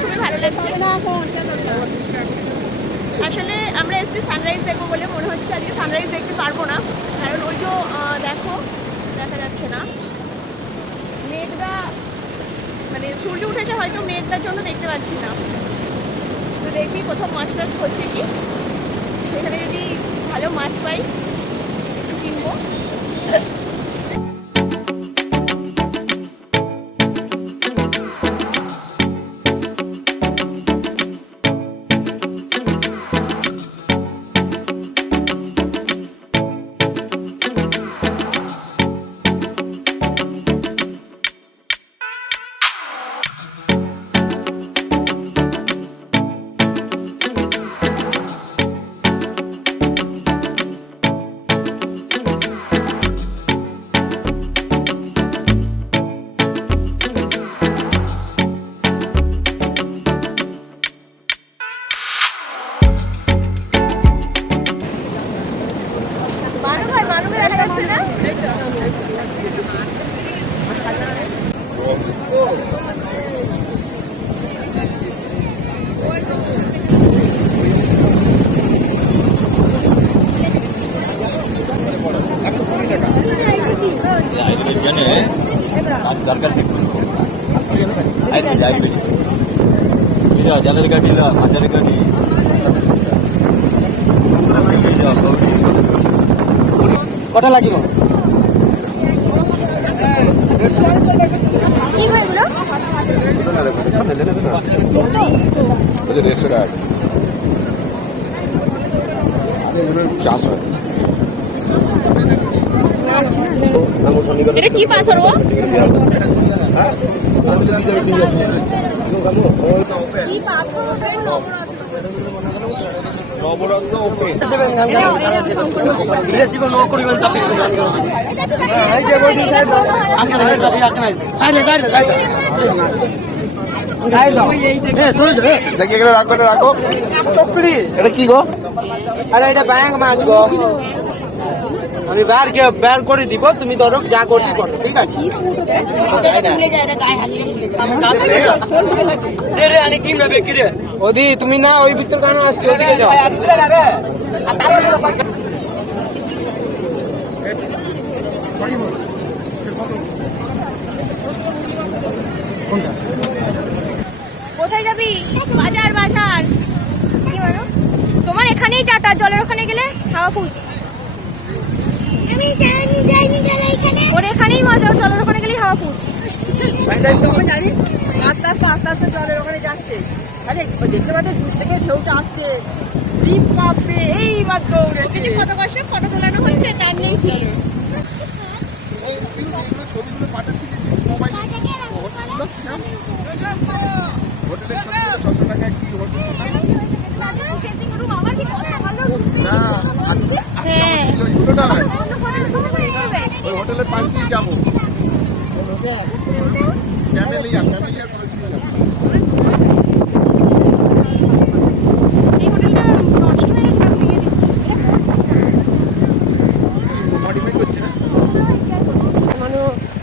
খুবই ভালো লাগছে। আসলে আমরা এসেছি সানরাইজ দেখবো বলে, মনে হচ্ছে আজকে সানরাইজ দেখতে পারবো না, কারণ ওই যে দেখো দেখা যাচ্ছে না, মেঘটা মানে সূর্য উঠেছে, হয়তো মেঘটার জন্য দেখতে পাচ্ছি না। তো দেখি কোথাও মাছ টাছ হচ্ছে কি, সেখানে যদি ভালো মাছ পাই একটু কিনবো। জালের গাড়ি হাজারের গাড়ি কটা লাগিব চাষ হয়। এটা কি পাথর গো? কি পাথর? নবরত্ন ওপেন রাখো। এটা কি গো? আরে এটা ব্যাংক মাছ গো, আমি বের করে দিব, তুমি ধরো যা করছি করো, ঠিক আছে? ওদি তুমি না ওই ভিতর কেন আসছি, ওদিকে যাও। কোথায় যাবি? বাজার বাজার। কি বলো? তোমার এখানেই টাটা, জলের ওখানে গেলে হাওয়া ফুল। আমি যাইনি জলের এখানে। ওর এখানেই মজা, জলের ওখানে গেলেই হাওয়া ফুল। জানি আস্তে আস্তে আস্তে আস্তে জলের ওখানে যাচ্ছে। আরে দেখতে পাচ্ছ দূর থেকে ঢেউটা আসছে, রিপ কাঁপবে, এই মাত্র দৌড়েছে। কত কষ্ট ফটো তোলানো হয়েছে, তার নেই কি? হোটেলের পাশ দিয়ে যাবো,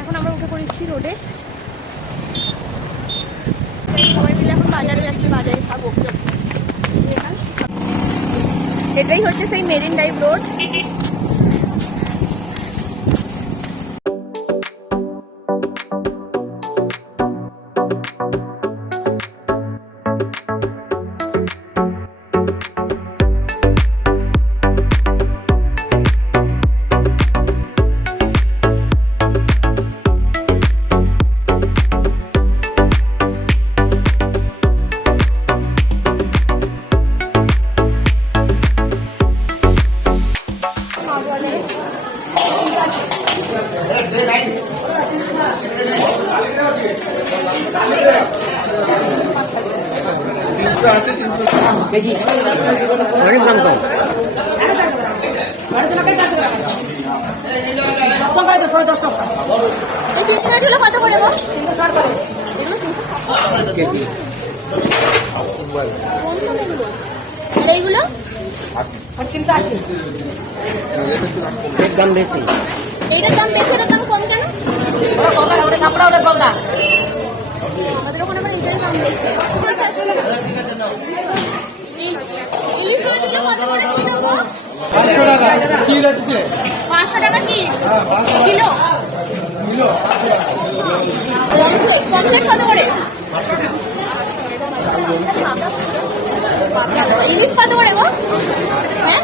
এখন আমরা উঠে পড়েছি রোডে, সবাই মিলে এখন বাজারে যাচ্ছি, বাজারে খাবো। এটাই হচ্ছে সেই মেরিন ড্রাইভ রোড। কত করে গো? 360 করে। এইগুলো 380। একদম বেশি, এইটার দাম বেশি, এটার দাম কম কেন? ওটা কাপড়া, ওটা গলদা। আমাদের ওখানে আবার এটাই দাম বেশি। ইলিশ মাছ কিলো কত করে কিলো গো? 500 টাকা কি রাখছে? 500 টাকা কি কিলো? পমফ্রেট কত করে? ইলিশ কত করে গো? হ্যাঁ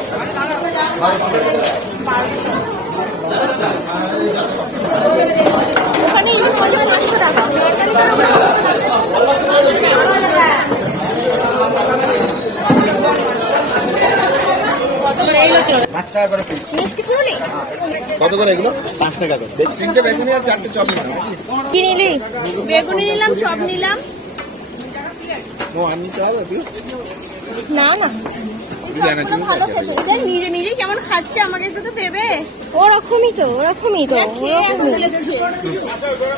ওখানে ইলিশ বলছে 500 টাকা। পাঁচ টাকা করে পিস। মিষ্টি পুরুলি কত করে এগুলো? 5 টাকা করে। তিনটে বেগুনি আর চারটে চপ নিলাম। কি নিলি? বেগুনি নিলাম, চপ নিলাম। ও আর নিতে হবে একটু? না না জানাচ্ছি ভালো খেতে। এটা নিজে নিজে কেমন খাচ্ছে, আমাকে একটু তো দেবে। ওরকমই তো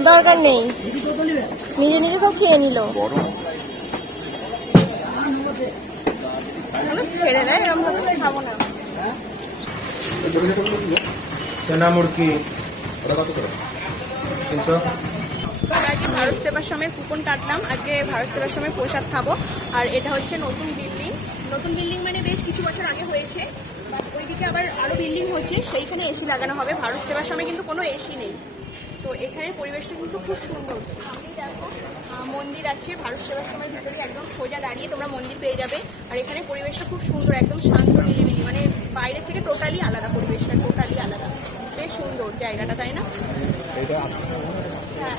দরকার নেই, নিজে নিজে সব খেয়ে নিল। ছেড়ে দেয়, এরকম ভাবে খাবো না। চেনা মুরগি ওটা কত করে? 300। আজকে ভারত সেবাশ্রমের কুপন কাটলাম। আজকে ভারত সেবাশ্রমের প্রসাদ খাবো। আর এটা হচ্ছে নতুন বিল্ডিং। নতুন বিল্ডিং মানে বেশ কিছু বছর আগে হয়েছে, বাট ওইদিকে আবার আরো বিল্ডিং হচ্ছে, সেইখানে এসি লাগানো হবে। ভারত সেবাশ্রমে কিন্তু কোনো এসি নেই। তো এখানের পরিবেশটা কিন্তু খুব সুন্দর। সামনেই দেখো মন্দির আছে, ভারত সেবাশ্রমের ভিতরে একদম সোজা দাঁড়িয়ে তোমরা মন্দির পেয়ে যাবে। আর এখানে পরিবেশটা খুব সুন্দর, একদম শান্ত নিরিবিলি, মানে বাইরের থেকে টোটালি আলাদা, পরিবেশটা টোটালি আলাদা। বেশ সুন্দর জায়গাটা, তাই না? হ্যাঁ,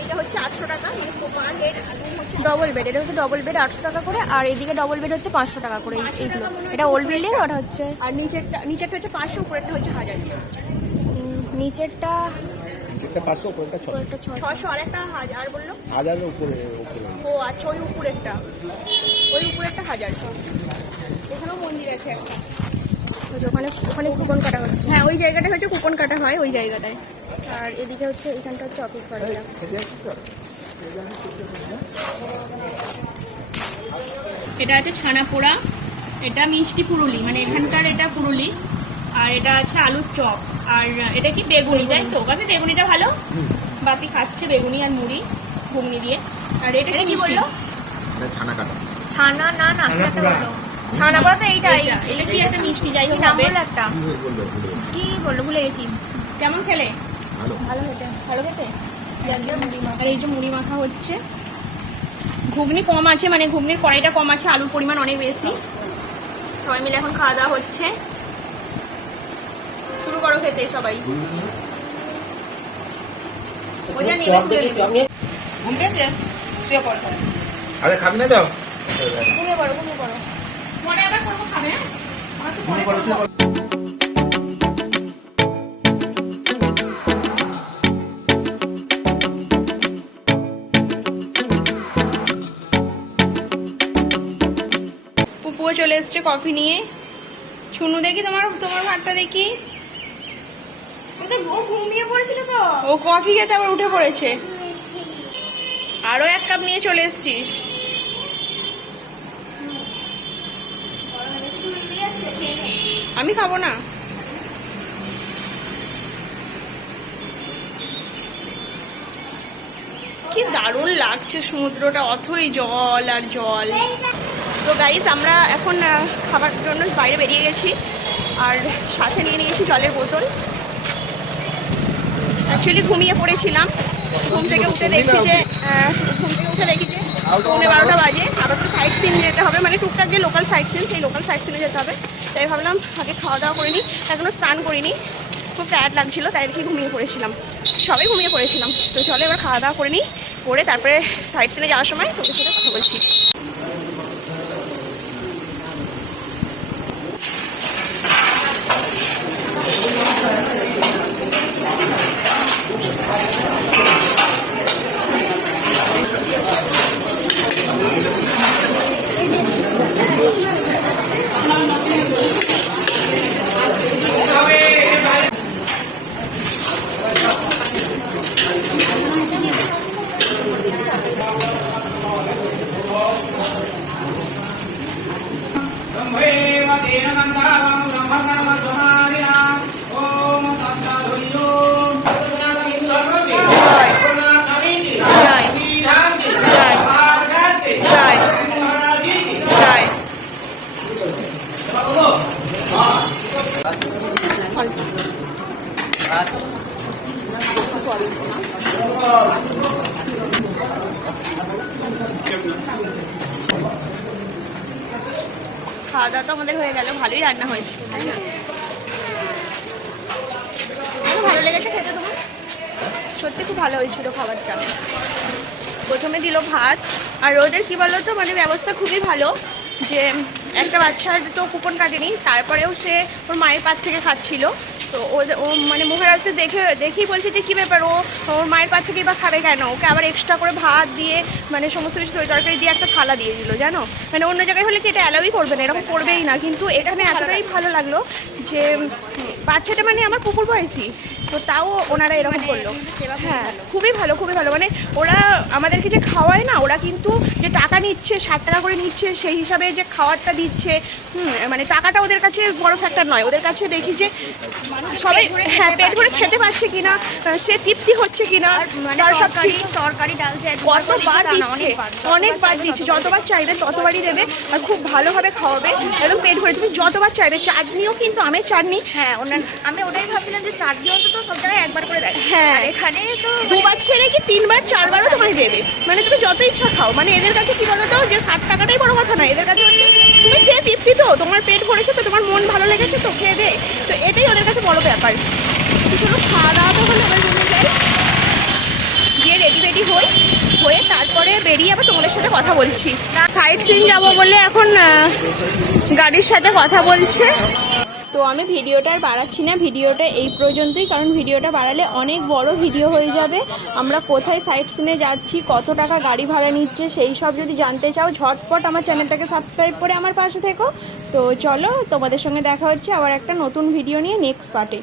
এইটা হচ্ছে 800 টাকা, মানে পার হেড হচ্ছে ডবল বেড, এটা হচ্ছে ডবল বেড 800 টাকা করে, আর এদিকে ডবল বেড হচ্ছে 500 টাকা করে। এইগুলো এটা ওল্ড বিল্ডিং, ওটা হচ্ছে আর নিচেরটা হচ্ছে 500, উপরেরটা হচ্ছে 1000। নিচেরটা যেটা 500 উপরেটা 600। ওটা 600 আর একটা 1000 বললো। 1000 উপরে উপরে। ও আচ্ছা, ওই উপরেরটা 1000। এখানেও মন্দির আছে একটা। ওখানে ওখানে কুপন কাটা হচ্ছে। হ্যাঁ, ওই জায়গাটা হচ্ছে কুপন কাটা হয়, ওই জায়গাটায়। আর এদিকে হচ্ছে এখানটা হচ্ছে অফিস বাড়িটা। এটা আছে ছানা পোড়া, এটা মিষ্টি পুরুলি, মানে এখানকার এটা পুরুলি। আর এটা আছে আলুর চপ, আর এটা কি বেগুনি, তাই তো? বাপি বেগুনিটা ভালো, বাপি খাচ্ছে বেগুনি আর মুড়ি ঘুগনি দিয়ে। আর এটা কি বললো? এটা ছানা কাটা। ছানা না না একটা বললো ছানা বলতে এইটাই। এটা কি একটা মিষ্টি, যাই হোক নাম হবে। বললো একটা কি বললো ভুলে গেছি। কেমন খেলে? ভালো। ভালো খেতে। ভালো খেতে। আর এই যে মুড়ি মাখা হচ্ছে, ঘুগনি কম আছে, মানে ঘুগনির কড়াইটা কম আছে, আলুর পরিমাণ অনেক বেশি। সবাই মিলে এখন খাওয়া দাওয়া হচ্ছে। শুরু করো খেতে সবাই। ওইটা নেবে, তুলে নেবে। ঘুমিয়েছে শুয়ে পড়ো। আরে খাবি না যাও? ঘুমিয়ে পড়ো, ঘুমিয়ে পড়ো। পরে আবার করবো, খাবে? আমার তো পরে করবো। পুপুও চলে এসছে কফি নিয়ে। ছুনু দেখি তোমার ভাতটা দেখি। ও ঘুমিয়ে পড়েছিল তো। ও কফি খেতে আবার উঠে পড়েছে। আরো 1 কাপ নিয়ে চলে এসছিস। আমি খাবো না। কি দারুণ লাগছে সমুদ্রটা, অথই জল আর জল। তো গাইস, আমরা এখন খাবার জন্য বাইরে বেরিয়ে গেছি, আর সাথে নিয়ে নিয়েছি জলের বোতল। অ্যাকচুয়ালি ঘুমিয়ে পড়েছিলাম, ঘুম থেকে উঠে দেখি যে 12:15 বাজে। আবার তো সাইট সিন যেতে হবে, মানে টুকটাক যে লোকাল সাইট সিন, সেই লোকাল সাইট সিনে যেতে হবে। তাই ভাবলাম আগে খাওয়া দাওয়া করে নিই, এখনও স্নান করিনি, খুব টায়ার্ড লাগছিল, তাই আর কি ঘুমিয়ে পড়েছিলাম, সবাই ঘুমিয়ে পড়েছিলাম। তো চলো এবার খাওয়া দাওয়া করে নিই, করে তারপরে সাইট সিনে যাওয়ার সময় তোদের সাথে কথা বলছি। খাওয়া দাওয়া তো আমাদের হয়ে গেল, ভালোই রান্না হয়েছে। ভালো লেগেছে খেতে তোমার? সত্যি খুব ভালো হয়েছিল খাবারটা। প্রথমে দিল ভাত, আর ওদের কী বলো তো মানে ব্যবস্থা খুবই ভালো, যে একটা বাচ্চার তো কুপন কাটেনি, তারপরেও সে ওর মায়ের পাত থেকে খাচ্ছিল। তো ও মানে মহারাজকে দেখেই বলছে যে কী ব্যাপার, ওর মায়ের পাত থেকেই বা খাবে কেন, ওকে আবার এক্সট্রা করে ভাত দিয়ে মানে সমস্ত কিছু তরকারি দিয়ে একটা থালা দিয়ে দিল জানো। মানে অন্য জায়গায় হলে কি এটা অ্যালাউই করবে না, এরকম করবেই না, কিন্তু এখানে এতটাই ভালো লাগলো যে বাচ্চাটা মানে আমার পুকুর বয়সী, তো তাও ওনারা এরকম করলো। হ্যাঁ খুবই ভালো, খুবই ভালো। মানে ওরা আমাদেরকে যে খাওয়ায় না, ওরা কিন্তু যে টাকা নিচ্ছে 60 টাকা করে নিচ্ছে, সেই হিসাবে যে খাওয়ারটা দিচ্ছে, মানে টাকাটা ওদের কাছে বড় ফ্যাক্টর নয়, ওদের কাছে দেখি যে সবাই হ্যাঁ পেট ভরে খেতে পারছে কিনা, সে তৃপ্তি হচ্ছে কিনা, তার সব তরকারি ডাল কতবার দিচ্ছে, অনেকবার দিচ্ছে, যতবার চাইবে ততবারই দেবে, আর খুব ভালোভাবে খাওয়াবে, একদম পেট ভরে। তুমি যতবার চাইবে, চাটনিও কিন্তু আমের চাটনি, হ্যাঁ আমি ওটাই ভাবছিলাম যে চাটনি অন্তত সব জায়গায় একবার করে দেয়, হ্যাঁ এখানে তো দুবার ছেড়ে কি 3বার 4বারও তোমায় দেবে, মানে তুমি যত ইচ্ছা খাও। মানে এদের কাছে কি বলো তো, যে 60 টাকাটাই বড় কথা না, এদের কাছে হচ্ছে তুমি খেয়ে তৃপ্তি, তো তোমার পেট ভরেছে, তো তোমার মন ভালো লেগেছে, তো খেয়ে দে, তো এটাই ওদের কাছে বড় ব্যাপার। চলো খাওয়া দাওয়া তো হলে এবার রুমে যাই, গিয়ে রেডি হয়ে তারপরে বেরিয়ে আবার তোমাদের সাথে কথা বলছি। সাইট সিন যাবো বলে এখন গাড়ির সাথে কথা বলছে। তো আমি ভিডিওটা আর বাড়াচ্ছি না, ভিডিওটা এই পর্যন্তই, কারণ ভিডিওটা বাড়ালে অনেক বড় ভিডিও হয়ে যাবে। আমরা কোথায় সাইট সিনে যাচ্ছি, কত টাকা গাড়ি ভাড়া নিচ্ছে, সেই সব যদি জানতে চাও ঝটপট আমার চ্যানেলটাকে সাবস্ক্রাইব করে আমার পাশে থেকো। তো চলো, তোমাদের সঙ্গে দেখা হচ্ছে আবার একটা নতুন ভিডিও নিয়ে নেক্সট পার্টে।